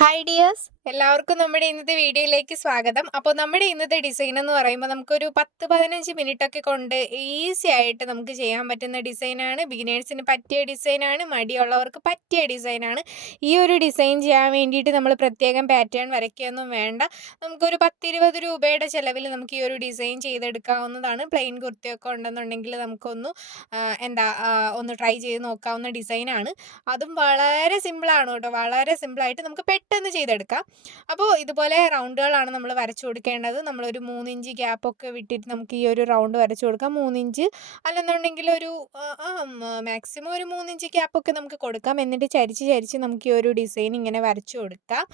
Hi dears, എല്ലാവർക്കും നമ്മുടെ ഇന്നത്തെ വീഡിയോയിലേക്ക് സ്വാഗതം. അപ്പോൾ നമ്മുടെ ഇന്നത്തെ ഡിസൈൻ എന്ന് പറയുമ്പോൾ നമുക്കൊരു 10-15 മിനിറ്റൊക്കെ കൊണ്ട് ഈസി ആയിട്ട് നമുക്ക് ചെയ്യാൻ പറ്റുന്ന ഡിസൈനാണ്. ബിഗിനേഴ്സിന് പറ്റിയ ഡിസൈനാണ്, മടിയുള്ളവർക്ക് പറ്റിയ ഡിസൈനാണ്. ഈ ഒരു ഡിസൈൻ ചെയ്യാൻ വേണ്ടിയിട്ട് നമ്മൾ പ്രത്യേകം പാറ്റേൺ വരയ്ക്കുകയൊന്നും വേണ്ട. നമുക്കൊരു 10-20 രൂപയുടെ ചിലവിൽ നമുക്ക് ഈ ഒരു ഡിസൈൻ ചെയ്തെടുക്കാവുന്നതാണ്. പ്ലെയിൻ കുർത്തിയൊക്കെ ഉണ്ടെന്നുണ്ടെങ്കിൽ നമുക്കൊന്ന് ഒന്ന് ട്രൈ ചെയ്ത് നോക്കാവുന്ന ഡിസൈനാണ്. അതും വളരെ സിമ്പിളാണ് കേട്ടോ. വളരെ സിമ്പിളായിട്ട് നമുക്ക് പെട്ടെന്ന് ചെയ്തെടുക്കാം. അപ്പോൾ ഇതുപോലെ റൗണ്ടുകളാണ് നമ്മൾ വരച്ചു കൊടുക്കേണ്ടത്. നമ്മളൊരു 3 ഇഞ്ച് ഗ്യാപ്പൊക്കെ വിട്ടിട്ട് നമുക്ക് ഈ ഒരു റൗണ്ട് വരച്ചു കൊടുക്കാം. 3 ഇഞ്ച് അല്ലെന്നുണ്ടെങ്കിൽ ഒരു മാക്സിമം ഒരു 3 ഇഞ്ച് ഗ്യാപ്പൊക്കെ നമുക്ക് കൊടുക്കാം. എന്നിട്ട് ചരിച്ച് നമുക്ക് ഈ ഒരു ഡിസൈൻ ഇങ്ങനെ വരച്ചു കൊടുക്കാം.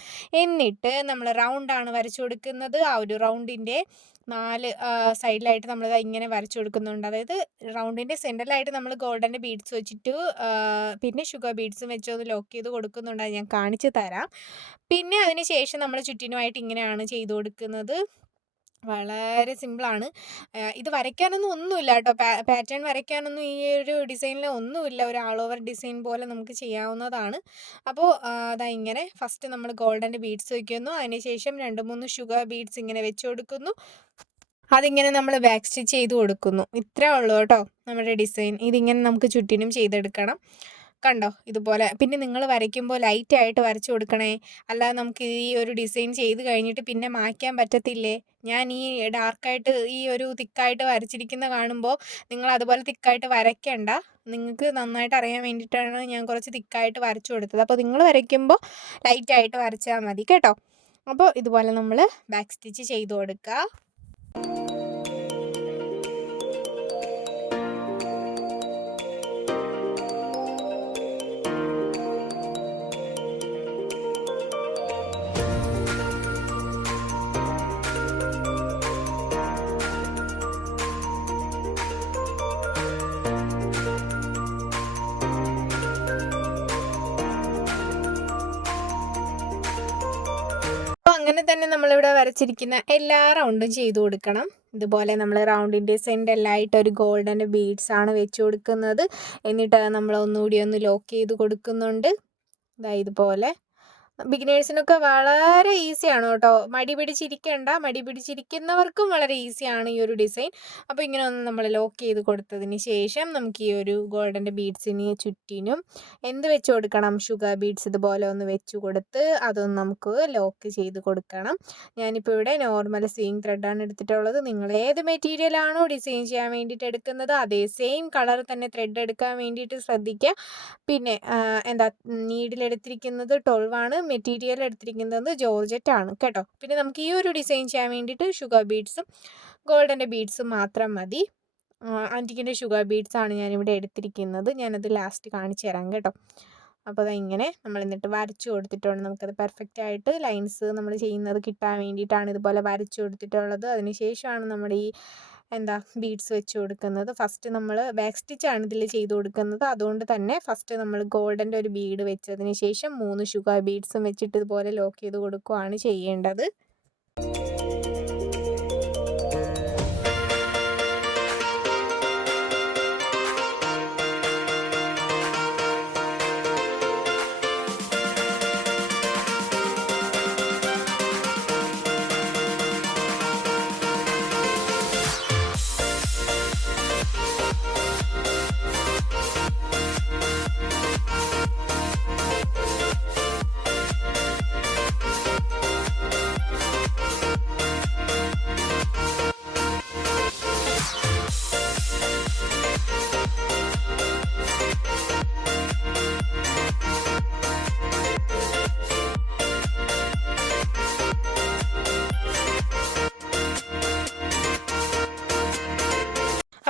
എന്നിട്ട് നമ്മൾ റൗണ്ടാണ് വരച്ചു കൊടുക്കുന്നത്. ആ ഒരു റൗണ്ടിൻ്റെ 4 സൈഡിലായിട്ട് നമ്മൾ ഇങ്ങനെ വരച്ചു കൊടുക്കുന്നുണ്ട്. അതായത് റൗണ്ടിൻ്റെ സെൻറ്ററിലായിട്ട് നമ്മൾ ഗോൾഡൻ്റെ ബീഡ്സ് വെച്ചിട്ട് പിന്നെ ഷുഗർ ബീഡ്സും വെച്ച് ഒന്ന് ലോക്ക് ചെയ്ത് കൊടുക്കുന്നുണ്ട്. അത് ഞാൻ കാണിച്ചു തരാം. പിന്നെ അതിന് ശേഷം നമ്മൾ ചുറ്റിനുമായിട്ട് ഇങ്ങനെയാണ് ചെയ്ത് കൊടുക്കുന്നത്. വളരെ സിമ്പിളാണ്. ഇത് വരയ്ക്കാനൊന്നും ഒന്നുമില്ല കേട്ടോ. പാറ്റേൺ വരയ്ക്കാനൊന്നും ഈ ഒരു ഡിസൈനിൽ ഒന്നുമില്ല. ഒരു ആൾ ഓവർ ഡിസൈൻ പോലെ നമുക്ക് ചെയ്യാവുന്നതാണ്. അപ്പോൾ അതാ ഇങ്ങനെ ഫസ്റ്റ് നമ്മൾ ഗോൾഡൻ്റെ ബീഡ്സ് വയ്ക്കുന്നു. അതിനുശേഷം 2-3 ഷുഗർ ബീഡ്സ് ഇങ്ങനെ വെച്ച് കൊടുക്കുന്നു. അതിങ്ങനെ നമ്മൾ ബാക്ക് സ്റ്റിച്ച് ചെയ്ത് കൊടുക്കുന്നു. ഇത്രേ ഉള്ളൂ കേട്ടോ നമ്മുടെ ഡിസൈൻ. ഇതിങ്ങനെ നമുക്ക് ചുറ്റിനും ചെയ്തെടുക്കണം. കണ്ടോ ഇതുപോലെ. പിന്നെ നിങ്ങൾ വരയ്ക്കുമ്പോൾ ലൈറ്റായിട്ട് വരച്ചു കൊടുക്കണേ. അല്ലാതെ നമുക്ക് ഈ ഒരു ഡിസൈൻ ചെയ്ത് കഴിഞ്ഞിട്ട് പിന്നെ മായ്ക്കാൻ പറ്റത്തില്ലേ. ഞാൻ ഈ ഡാർക്കായിട്ട് ഈ ഒരു തിക്കായിട്ട് വരച്ചിരിക്കുന്ന കാണുമ്പോൾ നിങ്ങൾ അതുപോലെ തിക്കായിട്ട് വരയ്ക്കണ്ട. നിങ്ങൾക്ക് നന്നായിട്ട് അറിയാൻ വേണ്ടിയിട്ടാണ് ഞാൻ കുറച്ച് തിക്കായിട്ട് വരച്ചു കൊടുത്തത്. അപ്പോൾ നിങ്ങൾ വരയ്ക്കുമ്പോൾ ലൈറ്റായിട്ട് വരച്ചാൽ മതി കേട്ടോ. അപ്പോൾ ഇതുപോലെ നമ്മൾ ബാക്ക് സ്റ്റിച്ച് ചെയ്ത് കൊടുക്കുക. അങ്ങനെ തന്നെ നമ്മളിവിടെ വരച്ചിരിക്കുന്ന എല്ലാ റൗണ്ടും ചെയ്തു കൊടുക്കണം. ഇതുപോലെ നമ്മൾ റൗണ്ടിൻ്റെ സെൻറ്ററിലായിട്ട് ഒരു ഗോൾഡൻ്റെ ബീഡ്സ് ആണ് വെച്ച് കൊടുക്കുന്നത്. എന്നിട്ട് നമ്മൾ ഒന്നുകൂടി ഒന്ന് ലോക്ക് ചെയ്ത് കൊടുക്കുന്നുണ്ട്. ഇതുപോലെ ബിഗിനേഴ്സിനൊക്കെ വളരെ ഈസിയാണ് കേട്ടോ. മടി പിടിച്ചിരിക്കേണ്ട. മടി പിടിച്ചിരിക്കുന്നവർക്കും വളരെ ഈസിയാണ് ഈ ഒരു ഡിസൈൻ. അപ്പോൾ ഇങ്ങനെ ഒന്ന് നമ്മൾ ലോക്ക് ചെയ്ത് കൊടുത്തതിന് ശേഷം നമുക്ക് ഈ ഒരു ഗോൾഡൻ്റെ ബീഡ്സിന് ചുറ്റിനും എന്ത് വെച്ച് കൊടുക്കണം, ഷുഗർ ബീഡ്സ് ഇതുപോലെ ഒന്ന് വെച്ച് കൊടുത്ത് അതൊന്ന് നമുക്ക് ലോക്ക് ചെയ്ത് കൊടുക്കണം. ഞാനിപ്പോൾ ഇവിടെ നോർമൽ സ്വിങ് ത്രെഡാണ് എടുത്തിട്ടുള്ളത്. നിങ്ങൾ ഏത് മെറ്റീരിയലാണോ ഡിസൈൻ ചെയ്യാൻ വേണ്ടിയിട്ട് എടുക്കുന്നത് അതേ സെയിം കളർ തന്നെ ത്രെഡ് എടുക്കാൻ വേണ്ടിയിട്ട് ശ്രദ്ധിക്കുക. പിന്നെ നീഡിലെടുത്തിരിക്കുന്നത് 12 ആണ്. മെറ്റീരിയൽ എടുത്തിരിക്കുന്നത് ജോർജറ്റ് ആണ് കേട്ടോ. പിന്നെ നമുക്ക് ഈ ഒരു ഡിസൈൻ ചെയ്യാൻ വേണ്ടിയിട്ട് ഷുഗർ ബീഡ്സും ഗോൾഡൻ്റെ ബീഡ്സും മാത്രം മതി. ആൻറ്റിക്കിൻ്റെ ഷുഗർ ബീഡ്സ് ആണ് ഞാനിവിടെ എടുത്തിരിക്കുന്നത്. ഞാനത് ലാസ്റ്റ് കാണിച്ചു തരാം കേട്ടോ. അപ്പോൾ ഇങ്ങനെ നമ്മൾ എന്നിട്ട് വരച്ചു കൊടുത്തിട്ടുണ്ട്. നമുക്കത് പെർഫെക്റ്റ് ആയിട്ട് ലൈൻസ് നമ്മൾ ചെയ്യുന്നത് കിട്ടാൻ വേണ്ടിയിട്ടാണ് ഇതുപോലെ വരച്ചു കൊടുത്തിട്ടുള്ളത്. അതിന് ശേഷമാണ് നമ്മുടെ ഈ ബീഡ്സ് വെച്ച് കൊടുക്കുന്നത്. ഫസ്റ്റ് നമ്മൾ ബാക്ക് സ്റ്റിച്ചാണ് ഇതിൽ ചെയ്ത് കൊടുക്കുന്നത്. അതുകൊണ്ട് തന്നെ ഫസ്റ്റ് നമ്മൾ ഗോൾഡൻ്റെ ഒരു ബീഡ് വെച്ചതിന് ശേഷം 3 ഷുഗർ ബീഡ്സും വെച്ചിട്ട് ഇതുപോലെ ലോക്ക് ചെയ്ത് കൊടുക്കുകയാണ് ചെയ്യേണ്ടത്.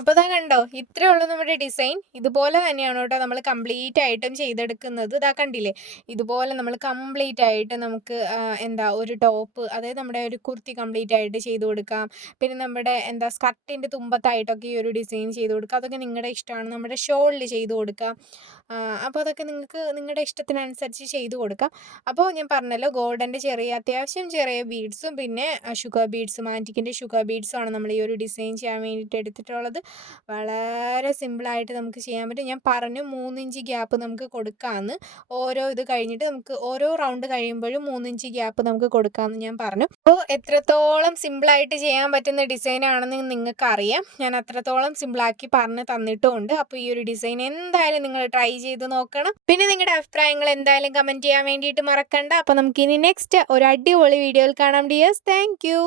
അപ്പോൾ കണ്ടോ, ഇത്രയേ ഉള്ളൂ നമ്മുടെ ഡിസൈൻ. ഇതുപോലെ തന്നെയാണ് കേട്ടോ നമ്മൾ കംപ്ലീറ്റ് ആയിട്ടും ചെയ്തെടുക്കുന്നത്. കണ്ടില്ലേ, ഇതുപോലെ നമ്മൾ കംപ്ലീറ്റ് ആയിട്ട് നമുക്ക് ഒരു ടോപ്പ്, അതായത് നമ്മുടെ ഒരു കുർത്തി കംപ്ലീറ്റ് ആയിട്ട് ചെയ്ത് കൊടുക്കാം. പിന്നെ നമ്മുടെ സ്കർട്ടിൻ്റെ തുമ്പത്തായിട്ടൊക്കെ ഈ ഒരു ഡിസൈൻ ചെയ്ത് കൊടുക്കാം. അതൊക്കെ നിങ്ങളുടെ ഇഷ്ടമാണ്. നമ്മുടെ ഷോളിൽ ചെയ്ത് കൊടുക്കാം. അപ്പോൾ അതൊക്കെ നിങ്ങൾക്ക് നിങ്ങളുടെ ഇഷ്ടത്തിനനുസരിച്ച് ചെയ്ത് കൊടുക്കാം. അപ്പോൾ ഞാൻ പറഞ്ഞല്ലോ, ഗോൾഡൻ്റെ അത്യാവശ്യം ചെറിയ ബീഡ്സും പിന്നെ ഷുഗർ ബീഡ്സും, ആൻറ്റിക്കിൻ്റെ ഷുഗർ ബീഡ്സും ആണ് നമ്മൾ ഈ ഒരു ഡിസൈൻ ചെയ്യാൻ വേണ്ടിയിട്ട് എടുത്തിട്ടുള്ളത്. വളരെ സിമ്പിളായിട്ട് നമുക്ക് ചെയ്യാൻ പറ്റും. ഞാൻ പറഞ്ഞു 3 ഇഞ്ച് ഗ്യാപ്പ് നമുക്ക് കൊടുക്കാമെന്ന്. ഓരോ ഇത് കഴിഞ്ഞിട്ട് നമുക്ക് ഓരോ റൗണ്ട് കഴിയുമ്പോഴും 3 ഇഞ്ച് ഗ്യാപ്പ് നമുക്ക് കൊടുക്കാമെന്ന് ഞാൻ പറഞ്ഞു. അപ്പോൾ എത്രത്തോളം സിമ്പിളായിട്ട് ചെയ്യാൻ പറ്റുന്ന ഡിസൈനാണെന്ന് നിങ്ങൾക്കറിയാം. ഞാൻ അത്രത്തോളം സിമ്പിളാക്കി പറഞ്ഞ് തന്നിട്ടുമുണ്ട്. അപ്പോൾ ഈ ഒരു ഡിസൈൻ എന്തായാലും നിങ്ങൾ ട്രൈ ചെയ്ത് നോക്കണം. പിന്നെ നിങ്ങളുടെ അഭിപ്രായങ്ങൾ എന്തായാലും കമൻറ്റ് ചെയ്യാൻ വേണ്ടിയിട്ട് മറക്കണ്ട. അപ്പോൾ നമുക്കിനി നെക്സ്റ്റ് ഒരു അടിപൊളി വീഡിയോയിൽ കാണാം ഡിയേഴ്സ്. Thank you.